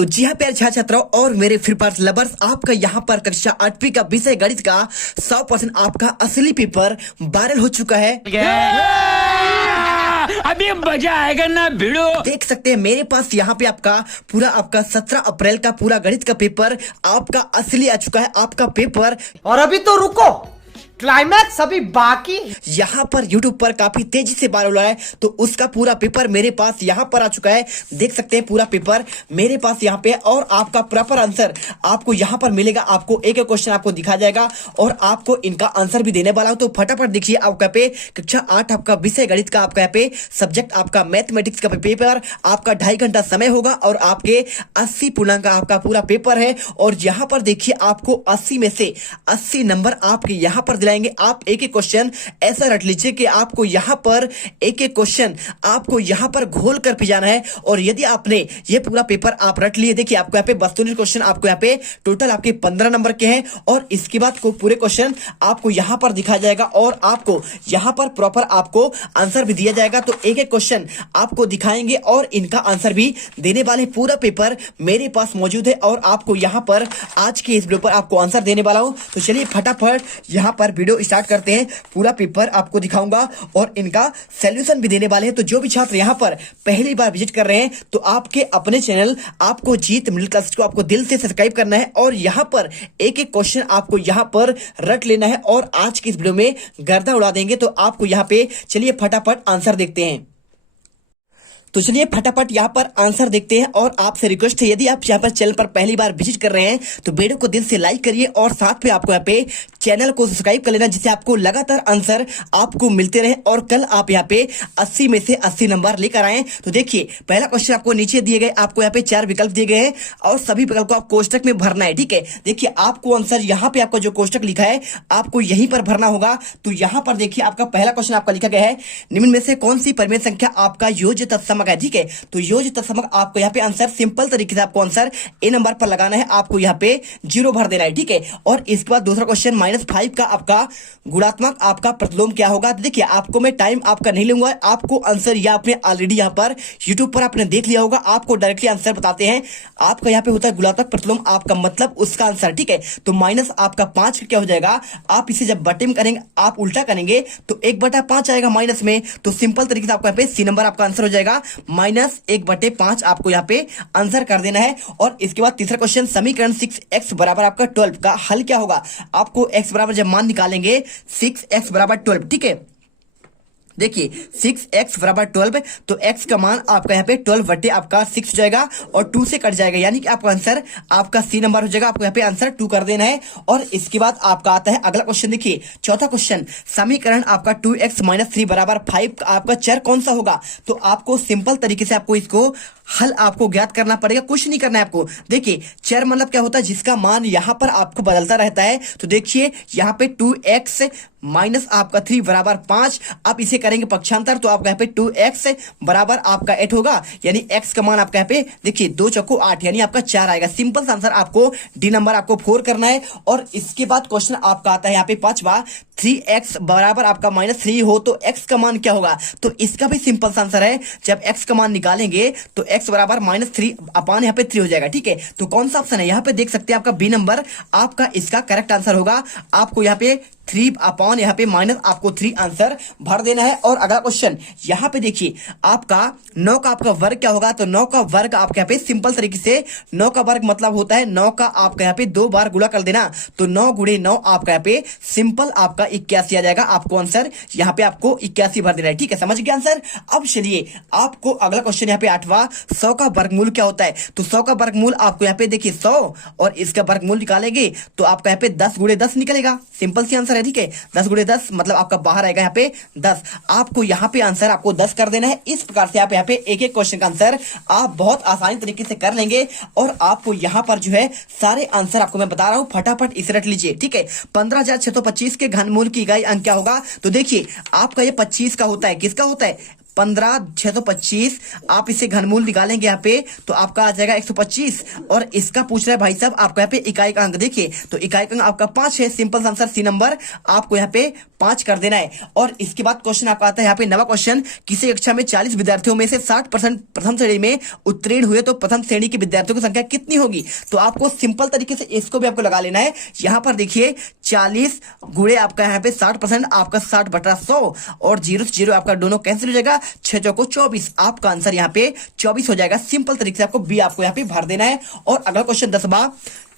तो जी हाँ प्यारे छात्र छात्राओं और मेरे फ्री पास लवर्स, आपका यहाँ पर कक्षा 8वीं का विषय गणित का 100% आपका असली पेपर वायरल हो चुका है। अभी मजा आएगा ना भिड़ो। देख सकते हैं मेरे पास यहाँ पे आपका पूरा आपका 17 अप्रैल का पूरा गणित का पेपर आपका असली आ चुका है, आपका पेपर। और अभी तो रुको, क्लाइमैक्स अभी बाकी। यहाँ पर YouTube पर काफी तेजी से वायरल हुआ है, तो उसका पूरा पेपर मेरे पास यहाँ पर आ चुका है। देख सकते हैं पूरा पेपर मेरे पास यहाँ पे, और आपका प्रॉपर आंसर आपको यहाँ पर मिलेगा। आपको एक एक क्वेश्चन आपको दिखा जाएगा और आपको इनका आंसर भी देने वाला हूं। तो फटाफट देखिए, आपका पे कक्षा 8 आपका विषय गणित का आपका यहाँ पे सब्जेक्ट आपका मैथमेटिक्स का पेपर आपका 2.5 घंटा समय होगा और आपके 80 पूर्णांक का आपका पूरा पेपर है। और यहाँ पर देखिए आपको 80 में से 80 नंबर आपके यहाँ पर दिलाएंगे। आप एक एक क्वेश्चन ऐसा रट लीजिए कि आपको यहाँ पर एक एक क्वेश्चन आपको यहाँ पर घोल कर पिजाना है। और यदि आपने ये पूरा पेपर आप रट लिए, देखिए आपको यहाँ पे वस्तुनिष्ठ क्वेश्चन आपको यहाँ पे टोटल आपके 15 नंबर के हैं, और इसके बाद को पूरे क्वेश्चन आपको यहाँ पर दिखाया जाएगा और आपको यहाँ पर प्रॉपर आपको आंसर भी दिया जाएगा। तो एक एक क्वेश्चन आपको दिखाएंगे और इनका आंसर भी देने वाले। पूरा पेपर मेरे पास मौजूद है और आपको यहाँ पर आज के इस वीडियो पर आपको आंसर देने वाला हूं। तो चलिए फटाफट यहाँ पर वीडियो स्टार्ट करते हैं। पूरा पेपर आपको दिखाऊंगा और इनका सॉल्यूशन भी देने वाले हैं। तो जो भी छात्र यहाँ पर पहली बार विजिट कर रहे हैं, तो आपके अपने चैनल आपको जीत मिडिल क्लास को आपको दिल से सब्सक्राइब करना है और यहाँ पर एक एक क्वेश्चन आपको यहाँ पर रट लेना है और आज की इस वीडियो में गर्दा उड़ा देंगे। तो आपको यहाँ पे चलिए फटाफट आंसर देखते हैं। तो चलिए फटाफट यहाँ पर आंसर देखते हैं। और आपसे रिक्वेस्ट है, यदि आप यहाँ पर चैनल पर पहली बार विजिट कर रहे हैं तो वीडियो को दिल से लाइक करिए और साथ में आपको यहाँ पे चैनल को सब्सक्राइब कर लेना, जिससे आपको लगातार आंसर आपको मिलते रहे और कल आप यहाँ पे 80 में से 80 नंबर लेकर आए। तो देखिए पहला क्वेश्चन आपको नीचे दिए गए, आपको यहाँ पे 4 विकल्प दिए गए हैं और सभी विकल्प को आप कोष्टक में भरना है। ठीक है, देखिए आपको आंसर यहाँ पे आपका जो कोष्टक लिखा है आपको यहीं पर भरना होगा। तो यहाँ पर देखिए आपका पहला क्वेश्चन आपका लिखा गया है, निम्न में से कौन सी परिमेय संख्या आपका योज्य तत्समक है। ठीक है, तो योज्य तत्समक आपको यहाँ पे आंसर सिंपल तरीके से आपको आंसर ए नंबर पर लगाना है, आपको यहाँ पे 0 भर देना है। ठीक है, और इसके बाद दूसरा क्वेश्चन -5 का आपका गुणात्मक आपका प्रतिलोम क्या होगा। तो देखिए आपको मैं टाइम आपका नहीं लूंगा, आपको आंसर या आपने ऑलरेडी यहाँ पर यूट्यूब पर आपने देख लिया होगा, आपको डायरेक्टली आंसर बताते हैं। आपका यहाँ पे होता है गुणात्मक प्रतिलोम, आपका मतलब उसका आंसर। ठीक है, तो माइनस आपका 5 क्या हो जाएगा, आप इसे जब बटे में करेंगे आप उल्टा करेंगे तो 1/5 आएगा माइनस में। तो सिंपल तरीके से आपको यहाँ पे सी नंबर आपका आंसर हो जाएगा, -1/5 आपको यहाँ पे आंसर कर देना है। और इसके बाद तीसरा क्वेश्चन, समीकरण 6x बराबर आपका 12 का हल क्या होगा। आपको x बराबर जब मान निकालेंगे 6x बराबर 12, ठीक है, देखिए 6x बराबर 12, तो x का मान आपका यहाँ पे 12 बटे आपका 6 हो जाएगा और 2 से कट जाएगा, यानी कि आपका आंसर आपका सी नंबर हो जाएगा। आपको यहाँ पे आंसर 2 कर देना है। और इसके बाद आपका आता है अगला क्वेश्चन, देखिए चौथा क्वेश्चन, समीकरण आपका 2x - 3 बराबर 5 आपका चर कौन सा होगा। तो आपको सिंपल तरीके से आपको इसको हल आपको ज्ञात करना पड़ेगा, कुछ नहीं करना है आपको। देखिए चर मतलब क्या होता है, जिसका मान यहाँ पर आपको बदलता रहता है। तो देखिए यहाँ पे 2x माइनस आपका 3 बराबर 5, आप इसे करेंगे पक्षांतर तो आपका यहाँ पे 2x बराबर आपका 8 होगा, यानी x का मान आपका यहाँ पे देखिए 2 चौको 8, यानी आपका 4 आएगा। सिंपल सा आंसर आपको डी नंबर आपको 4 करना है। और इसके बाद क्वेश्चन आपका आता है यहाँ पे पांचवा, 3x बराबर आपका -3 हो तो x का मान क्या होगा। तो इसका भी सिंपल सा आंसर है, जब x का मान निकालेंगे तो x बराबर -3 अपान यहाँ पे 3 हो जाएगा। ठीक है, तो कौन सा ऑप्शन है यहाँ पे देख सकते हैं, आपका बी नंबर आपका इसका करेक्ट आंसर होगा। आपको यहाँ पे 3 अपान यहाँ पे माइनस आपको 3 आंसर भर देना है। और अगला क्वेश्चन यहाँ पे देखिए आपका 9 का आपका वर्ग क्या होगा। तो 9 का वर्ग आपके यहाँ पे सिंपल तरीके से 9 का वर्ग मतलब होता है 9 का आपका यहाँ पे 2 बार गुणा कर देना। तो 9 गुणे 9 आपका यहाँ पे सिंपल आपका 81 आ जाएगा। आपको आंसर यहाँ पे आपको 81 भर देना है। ठीक है, समझ गए आंसर। अब चलिए आपको अगला क्वेश्चन यहाँ पे 8वां, 100 का वर्गमूल क्या होता है। तो 100 का वर्गमूल आपको यहाँ पे देखिए 100 और इसका वर्गमूल निकालेंगे तो आपका यहाँ पे 10 गुणे 10 निकलेगा। सिंपल सी आंसर है। ठीक है, 10 गुणे 10 मतलब आपका बाहर आएगा यहाँ पे 10। आपको यहाँ पे आंसर आपको 10 कर देना है। इस प्रकार से आप यहाँ पे एक एक क्वेश्चन का आंसर आप बहुत आसानी तरीके से कर लेंगे। और आपको यहाँ पर जो है सारे आंसर आपको मैं बता रहा हूँ, फटाफट इसे रट लीजिए। ठीक है, 15,625 के घनमूल की इकाई अंक क्या होगा। तो देखिए आपका ये 25 का होता है, किसका होता है, 15,625 आप इसे घनमूल निकालेंगे यहाँ पे तो आपका आ जाएगा 125। और इसका पूछ रहा है भाई साहब आपको यहाँ पे इकाई का अंक, देखिए तो इकाई का अंक आपका 5 है। सिंपल आंसर सी नंबर आपको यहाँ पे 5 कर देना है। और इसके बाद क्वेश्चन आपका आता है यहाँ पे नवा क्वेश्चन, किसी कक्षा में 40 विद्यार्थियों में से 60% प्रथम श्रेणी में उत्तीर्ण हुए तो प्रथम श्रेणी के विद्यार्थियों की संख्या कितनी होगी। तो आपको सिंपल तरीके से इसको भी आपको लगा लेना है। यहाँ पर देखिए 40 गुणे आपका यहाँ पे 60%, आपका 60/100 और 0 से 0 आपका दोनों कैंसिल हो जाएगा, 6 चौको 24, आपका आंसर यहाँ पे 24 हो जाएगा। सिंपल तरीके से आपको बी आपको यहाँ पे भर देना है। और अगला क्वेश्चन 10वां,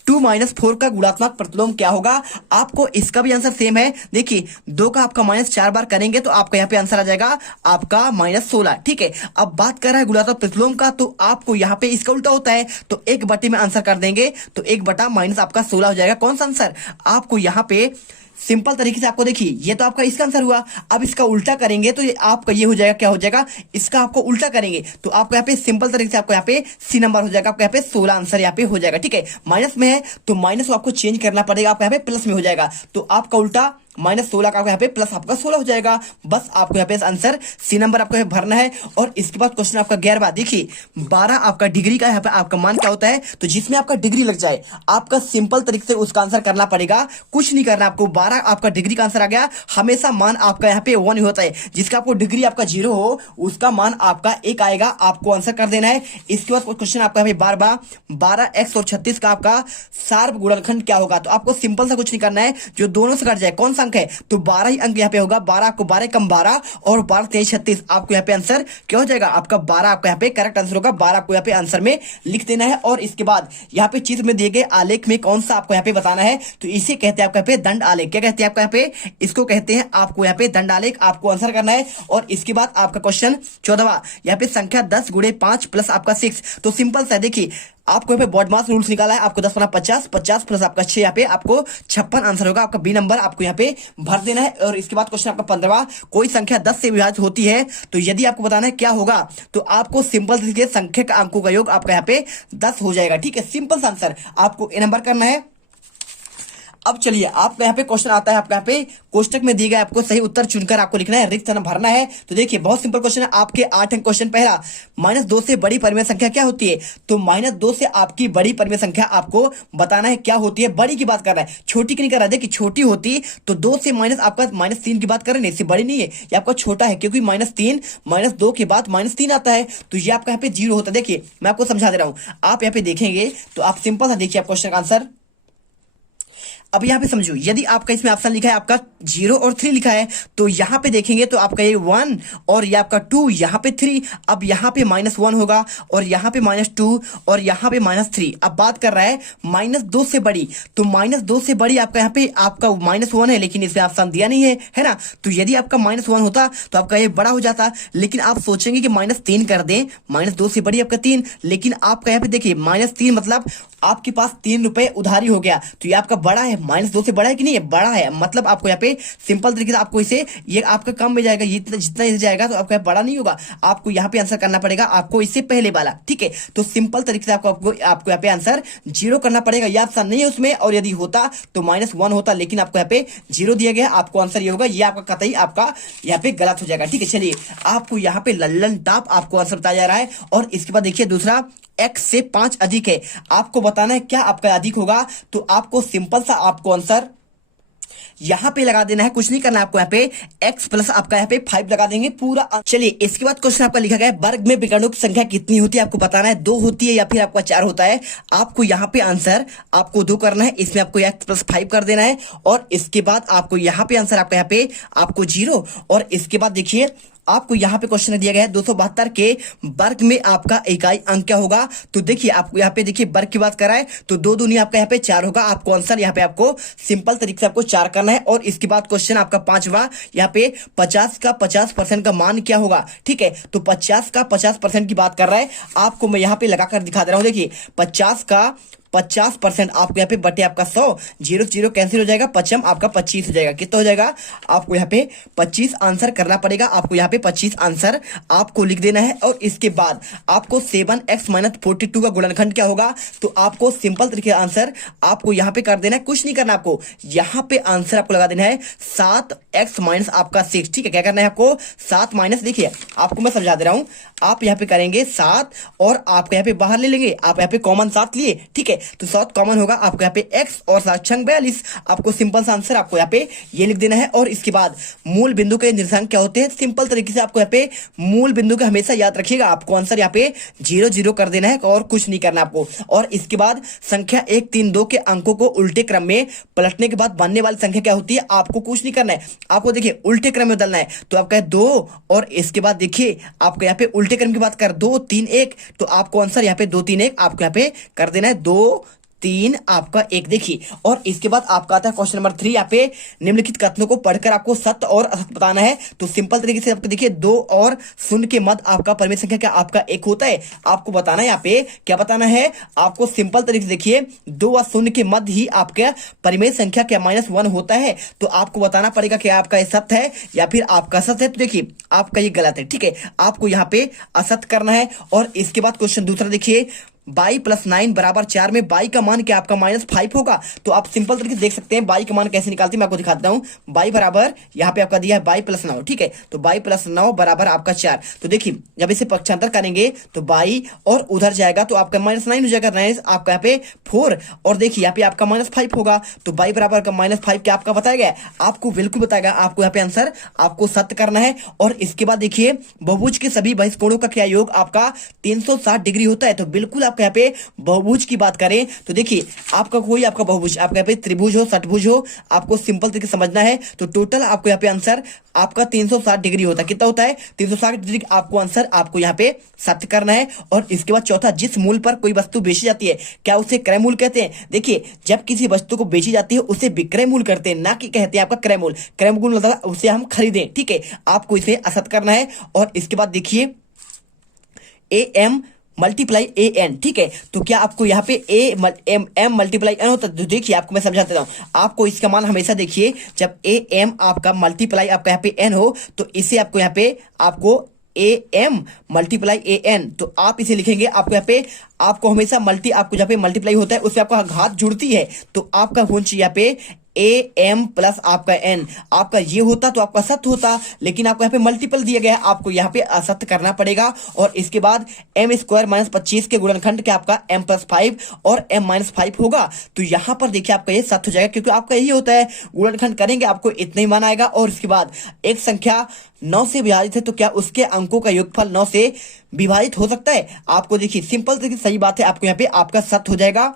2-4 का गुणात्मक प्रतिलोम क्या होगा। आपको इसका भी आंसर सेम है। देखिए 2 का आपका -4 बार करेंगे तो आपका यहाँ पे आंसर आ जाएगा आपका -16। ठीक है, अब बात कर रहा है गुणात्मक प्रतिलोम का, तो आपको यहाँ पे इसका उल्टा होता है तो 1/, में आंसर कर देंगे तो 1/, माइनस आपका 16 हो जाएगा। कौन सा आंसर आपको यहाँ पे सिंपल तरीके से आपको देखिए ये तो आपका इसका आंसर हुआ। अब इसका उल्टा करेंगे तो ये आपका ये हो जाएगा, क्या हो जाएगा, इसका आपको उल्टा करेंगे तो आपको यहाँ पे सिंपल तरीके से आपको यहाँ पे सी नंबर हो जाएगा, आपको यहाँ पे 16 आंसर यहाँ पे हो जाएगा। ठीक है, माइनस में है तो माइनस को आपको चेंज करना पड़ेगा, आपको यहाँ पे प्लस में हो जाएगा तो आपका उल्टा -16 का यहाँ पे प्लस आपका 16 हो जाएगा। बस आपको यहाँ पे आंसर सी नंबर आपको यहाँ भरना है। और इसके बाद क्वेश्चन आपका 11वां, देखिए 12 आपका डिग्री का यहाँ पे आपका मान क्या होता है, तो जिसमें आपका डिग्री लग जाए आपका सिंपल तरीके से उसका आंसर करना पड़ेगा, कुछ नहीं करना आपको। 12 आपका डिग्री का आंसर आ गया, हमेशा मान आपका यहाँ पे 1 ही होता है। जिसका आपको डिग्री आपका 0 हो उसका मान आपका 1 आएगा, आपको आंसर कर देना है। इसके बाद क्वेश्चन आपका यहाँ पे 12x और 36 का आपका सार्व गुणनखंड क्या होगा। तो आपको सिंपल सा कुछ नहीं करना है, जो दोनों से कट जाए कौन अंक है तो 12 ही अंक यहाँ पे होगा। 12 आपको 12 कम 12 और 12 23 36 आपको यहाँ पे आंसर क्या हो जाएगा, आपका 12 आपको यहाँ पे करेक्ट आंसर होगा। 12 आपको यहाँ पे आंसर में लिख देना है। और इसके बाद यहाँ पे चित्र में दिए गए आलेख में कौन सा आपको यहाँ पे बताना है, तो इसे कहते हैं आपको यहाँ पे दंड आलेख। क्या कहते हैं आपको यहाँ पे, इसको कहते हैं आपको यहाँ पे दंड आलेख, आपको आंसर करना है। और इसके बाद आपका क्वेश्चन 14वां, यहाँ पे संख्या 10 गुणे 5 प्लस आपका 6, तो सिंपल सा देखिए आपको यहाँ पे बॉडमास रूल्स निकाला है, आपको 10 बना 50, 50 प्लस आपका 6 यहाँ पे आपको 56 आंसर होगा। आपका बी नंबर आपको यहाँ पे भर देना है। और इसके बाद क्वेश्चन आपका 15वां, कोई संख्या 10 से विभाजित होती है तो यदि आपको बताना है क्या होगा, तो आपको सिंपल तरीके से संख्या का अंकों का योग आपका यहाँ पे 10 हो जाएगा। ठीक है, सिंपल आंसर आपको ए नंबर करना है। अब चलिए आपका यहाँ पे क्वेश्चन आता है, आपका यहाँ पे कोष्टक में दिए गए आपको सही उत्तर चुनकर आपको लिखना है, रिक्त स्थान भरना है। तो देखिए बहुत सिंपल क्वेश्चन है, आपके 8 अंक क्वेश्चन। पहला, -2 से बड़ी परिमेय संख्या क्या होती है, तो -2 से आपकी बड़ी परिमेय संख्या आपको बताना है क्या होती है। बड़ी की बात कर रहा है, छोटी की नहीं कर रहा है। देखिए छोटी होती तो 2 से माइनस आपका -3 की बात कर रहे हैं, इससे बड़ी नहीं है, ये आपका छोटा है क्योंकि -3 -2 के बाद -3 आता है तो ये आपका यहाँ पे 0 होता है। देखिए मैं आपको समझा दे रहा हूं, आप यहाँ पे देखेंगे तो आप सिंपल सा देखिए आप क्वेश्चन का आंसर। अब यहाँ पे समझो, यदि आपका इसमें ऑप्शन लिखा है आपका 0 और 3 लिखा है तो यहाँ पे देखेंगे तो आपका ये 1 और ये आपका 2, यहाँ पे 3, अब यहाँ पे -1 होगा और यहाँ पे -2 और यहाँ पे -3। अब बात कर रहा है -2 से बड़ी, तो -2 से बड़ी आपका यहाँ पे आपका -1 है, लेकिन इसमें ऑप्शन दिया नहीं है ना। तो यदि आपका -1 होता तो आपका ये बड़ा हो जाता, लेकिन आप सोचेंगे कि -3 कर दें, -2 से बड़ी आपका 3, लेकिन आपका यहाँ पे देखिए -3 मतलब आपके पास 3 रुपए उधारी हो गया, तो ये आपका बड़ा है। -2 से बड़ा है कि नहीं है, बड़ा है, मतलब आपको यहाँ पे सिंपल तरीके से आपको इसे ये आपका कम में जाएगा, ये जितना इधर जाएगा तो आपका बड़ा नहीं होगा, आपको यहाँ पे आंसर करना पड़ेगा आपको इससे पहले वाला। ठीक है, तो सिंपल तरीके से आपको यहाँ पे आंसर 0 करना पड़ेगा, ये ऑप्शन नहीं है उसमें, और यदि होता तो -1 होता, लेकिन आपको यहाँ पे 0 दिया गया, आपको आंसर ये होगा, ये आपका कतई आपका यहाँ पे गलत हो जाएगा। ठीक है, चलिए आपको यहाँ पे लल्लन टाप आपको आंसर बताया जा रहा है। और इसके बाद देखिए दूसरा, x से 5 अधिक है, आपको बताना है क्या आपका अधिक होगा, तो आपको सिंपल सा आपको आंसर यहां पे लगा देना है, कुछ नहीं करना है आपको। यहाँ पे x प्लस आपका यहाँ पे 5 लगा देंगे पूरा। चलिए इसके बाद क्वेश्चन आपका लिखा गया है, वर्ग में विकर्णों की संख्या कितनी होती है, आपको बताना है 2 होती है या फिर आपका 4 होता है। आपको यहाँ पे आंसर आपको 2 करना है, इसमें आपको x प्लस 5 कर देना है। और इसके बाद आपको यहाँ पे आंसर आपका यहाँ पे आपको 0। और इसके बाद देखिए आपको यहाँ पे क्वेश्चन दिया गया है 272 के वर्ग में आपका इकाई अंक क्या होगा। तो देखिए आपको यहाँ पे देखिए वर्ग की बात कर रहा है तो 2 दूनी आपका यहाँ पे 4 होगा, आपको आंसर यहाँ पे आपको सिंपल तरीके से आपको 4 करना है। और इसके बाद क्वेश्चन आपका 5वां, यहाँ पे 50 का 50% का मान क्या होगा। ठीक है, तो 50 का 50% की बात कर रहा है, आपको मैं यहाँ पे लगा कर दिखा दे रहा हूँ। देखिए 50 का 50% आपको यहाँ पे बटे आपका 100, 0 0 कैंसिल हो जाएगा, पचम आपका 25 हो जाएगा। कितना हो जाएगा? आपको यहाँ पे 25 आंसर करना पड़ेगा। आपको यहाँ पे 25 आंसर आपको लिख देना है और इसके बाद आपको 7x - 42 का गुणनखंड क्या होगा, तो आपको सिंपल तरीके का आंसर आपको यहाँ पे कर देना है। कुछ नहीं करना, आपको यहाँ पे आंसर आपको लगा देना है 7x - आपका 6। ठीक है, क्या करना है आपको? 7 माइनस, देखिए आपको मैं समझा दे रहा हूं। आप यहाँ पे करेंगे 7 और आप यहाँ पे बाहर ले लेंगे, आप यहाँ पे कॉमन 7 लिए। ठीक है, तो 7 कॉमन होगा, आपको यहाँ पे x और 7 छंग 42। आपको सिंपल सा आंसर आपको यहाँ पे ये लिख देना है। और इसके बाद मूल बिंदु के निर्देशांक क्या होते हैं, सिंपल तरीके से आपको यहाँ पे मूल बिंदु का हमेशा याद रखिएगा। आपको आंसर यहाँ पे 0 0 कर देना है और कुछ नहीं करना आपको। और इसके बाद संख्या 1 3 2 के अंकों को उल्टे क्रम में पलटने के बाद बनने वाली संख्या क्या होती है, आपको कुछ नहीं करना है। आपको देखिए उल्टे क्रम में बदलना है, तो आपका 2 और इसके बाद देखिए आपको यहाँ पे उल्टे क्रम की बात कर 2 3 1, तो आपको आंसर यहाँ पे 2 3 1 आपको यहाँ पे कर देना है, 2 3 आपका 1। देखिए, और इसके बाद आपका आता है क्वेश्चन नंबर 3। यहाँ पे निम्नलिखित कथनों को पढ़कर आपको सत्य और असत्य बताना है। तो सिंपल तरीके से आपको देखिए 2 और 0 के मध्य आपका परिमेय संख्या क्या आपका 1 होता है। आपको बताना है यहाँ पे क्या बताना है, आपको सिंपल तरीके से देखिए 2 और 0 के मध्य ही आपका परिमेय संख्या क्या -1 होता है। तो आपको बताना पड़ेगा कि आपका ये सत्य है या फिर आपका असत्य है। तो देखिए आपका ये गलत है। ठीक है, आपको यहाँ पे असत्य करना है। और इसके बाद क्वेश्चन दूसरा देखिए, 22 + 9 = 4 में 22 का मान क्या आपका -5 होगा। तो आप सिंपल तरीके से देख सकते हैं 22 का मान कैसे निकालते हैं, मैं आपको दिखाता हूं। 22 बराबर यहाँ पे आपका दिया है 22 + 9। ठीक है, तो 22 + 9 बराबर आपका 4। तो देखिए जब इसे पक्षांतर करेंगे तो 22 और उधर जाएगा तो आपका -9 हो जाएगा, आपका यहाँ पे 4 और देखिए यहाँ पे आपका -5 होगा। तो 22 बराबर का -5 क्या आपका बताया गया, आपको बिल्कुल बताएगा। आपको यहाँ पे आंसर आपको सत्य करना है। और इसके बाद देखिए बहुभुज के सभी बहिष्कोणों का क्या योग आपका 360 डिग्री होता है। तो बिल्कुल आपका यहाँ पे बहुभुज की बात करें तो देखिए आपका कोई आपका बहुभुज, आपका यहाँ पे त्रिभुज हो षटभुज हो, आपको सिंपल तरीके से समझना है। तो टोटल आपको यहाँ पे आंसर आपका 360 डिग्री होता है। कितना होता है? 360 डिग्री आपको आंसर आपको यहाँ पे सत्य करना है। और इसके बाद चौथा, जिस मूल पर कोई वस्तु बेची जाती है क्या उसे क्रय मूल्य कहते हैं। देखिए जब किसी वस्तु को बेची जाती है उसे विक्रय मूल्य करते हैं, ना कि कहते हैं आपका क्रय मूल्य। क्रय मूल्य मतलब उसे हम खरीदें। ठीक है, आपको इसे असत्य करना है। और इसके बाद देखिए AM × AN। ठीक है, तो क्या आपको यहाँ पे M × N होता है। तो देखिए आपको मैं समझा देता हूँ। आपको इसका मान हमेशा देखिए जब AM आपका मल्टीप्लाई आपका यहाँ पे N हो तो इसे आपको यहाँ पे आपको AM × AN, तो आप इसे लिखेंगे। आपको यहाँ पे आपको हमेशा आपको जहाँ पे मल्टीप्लाई होता है उससे आपका घात जुड़ती है, तो आपका होना चाहिए यहाँ पे AM + आपका N। आपका ये होता तो आपका सत्य होता, लेकिन आपको यहाँ पे मल्टीपल दिया गया है, आपको यहाँ पे असत्य करना पड़ेगा। और इसके बाद M² - 25 के गुणनखंड क्या आपका M + 5 और M - 5 होगा। तो यहाँ पर देखिए आपका ये सत्य हो जाएगा, क्योंकि आपका यही होता है गुणनखंड करेंगे आपको इतना ही मान आएगा। और इसके बाद एक संख्या 9 से विभाजित है तो क्या उसके अंकों का योगफल 9 से विभाजित हो सकता है। आपको देखिए सिंपल तरीके से सही बात है, आपको यहाँ पे आपका सत्य हो जाएगा।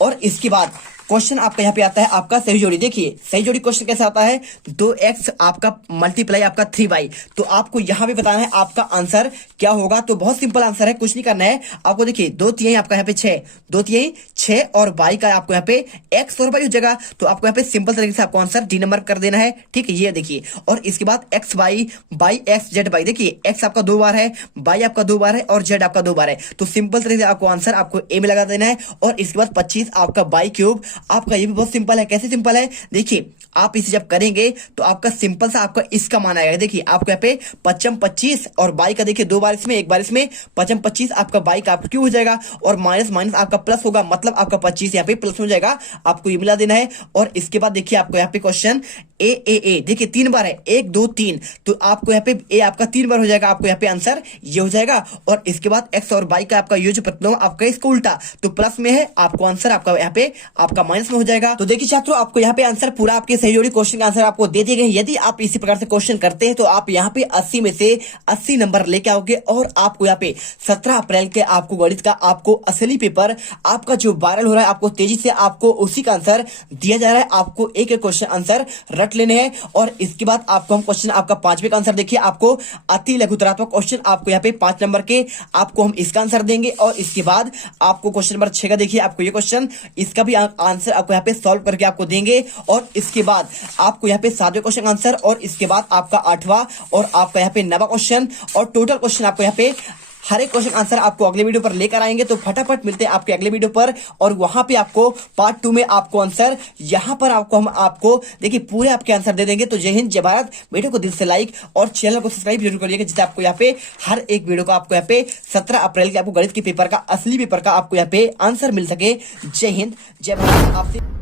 और इसके बाद क्वेश्चन आपका यहाँ पे आता है आपका सही जोड़ी। देखिए सही जोड़ी क्वेश्चन कैसे आता है, 2x आपका × आपका 3y। तो आपको यहाँ पे बताना है आपका आंसर क्या होगा। तो बहुत सिंपल आंसर है, कुछ नहीं करना है आपको। देखिए 2 3 आपका यहाँ पे 6, 2 3 6 और y का आपको यहाँ पे x और y हो जाएगा। तो आपको यहाँ पे सिंपल तरीके से आपको आंसर डी नंबर कर देना है। ठीक है, ये देखिए। और इसके बाद xy y x z y। देखिए x आपका 2 बार है, y आपका 2 बार है और z आपका 2 बार है। तो सिंपल तरीके से आपको आंसर आपको a में लगा देना है। और इसके बाद 25 आपका y³ आपका ये भी बहुत सिंपल है। कैसे सिंपल है, देखिए आप इसे जब करेंगे तो आपका सिंपल सा आपका इसका मान आएगा। देखिए आपको यहाँ पे 5 25 और बाई का देखिए 2 बार इसमें 1 बार इसमें 5 25 आपका बाई का आपको क्यों हो जाएगा और माइनस माइनस आपका प्लस होगा, मतलब आपका 25 यहाँ पे प्लस हो जाएगा। आपको ये मिला देना है। और इसके बाद देखिए आपको यहाँ पे क्वेश्चन ए देखिए 3 बार है, 1 2 3, तो आपको यहाँ पे ए आपका 3 बार हो जाएगा। आपको यहाँ पे आंसर ये हो जाएगा। और इसके बाद एक्स और बाई का आपका ये जो प्रतिलोम आपका इसका उल्टा तो प्लस में है, आपको आंसर आपका यहाँ पे आपका माइनस में हो जाएगा। तो देखिए छात्रों आपको यहाँ पे आंसर पूरा आपके सही जोड़ी क्वेश्चन का आंसर आपको दे दिए गए। यदि आप इसी प्रकार से क्वेश्चन करते हैं तो आप यहाँ पे 80 में से 80 नंबर लेके आओगे। और आपको यहाँ पे 17 अप्रैल के आपको गणित का आपको असली पेपर आपका जो वायरल हो रहा है, आपको तेजी से आपको उसी का आंसर दिया जा रहा है। आपको एक एक क्वेश्चन आंसर रट लेने हैं। और इसके बाद आपको हम क्वेश्चन आपका 5वें का आंसर देखिए, आपको अति लघुतरात्मक क्वेश्चन आपको यहाँ पे 5 नंबर के आपको हम इसका आंसर देंगे। और इसके बाद आपको क्वेश्चन नंबर 6 का देखिए, आपको ये क्वेश्चन इसका भी आंसर आपको यहाँ पे सॉल्व करके आपको देंगे। और इसके बाद आपको यहाँ पे 7वें क्वेश्चन का आंसर, और इसके बाद आपका 8वां और आपका यहाँ पे 9वां क्वेश्चन, और टोटल क्वेश्चन आपको यहाँ पे हर एक क्वेश्चन आंसर आपको अगले वीडियो पर लेकर आएंगे। तो फटाफट मिलते हैं आपके अगले वीडियो पर, और वहां पे आपको पार्ट 2 में आपको आंसर यहाँ पर हम आपको देखिए पूरे आपके आंसर दे देंगे। तो जय हिंद, जय भारत। वीडियो को दिल से लाइक और चैनल को सब्सक्राइब जरूर करिएगा, जिससे आपको यहाँ पे हर एक वीडियो का आपको यहाँ पे 17 अप्रैल के आपको गणित के पेपर का असली पेपर का आपको यहाँ पे आंसर मिल सके। जय हिंद, जय भारत। आपसे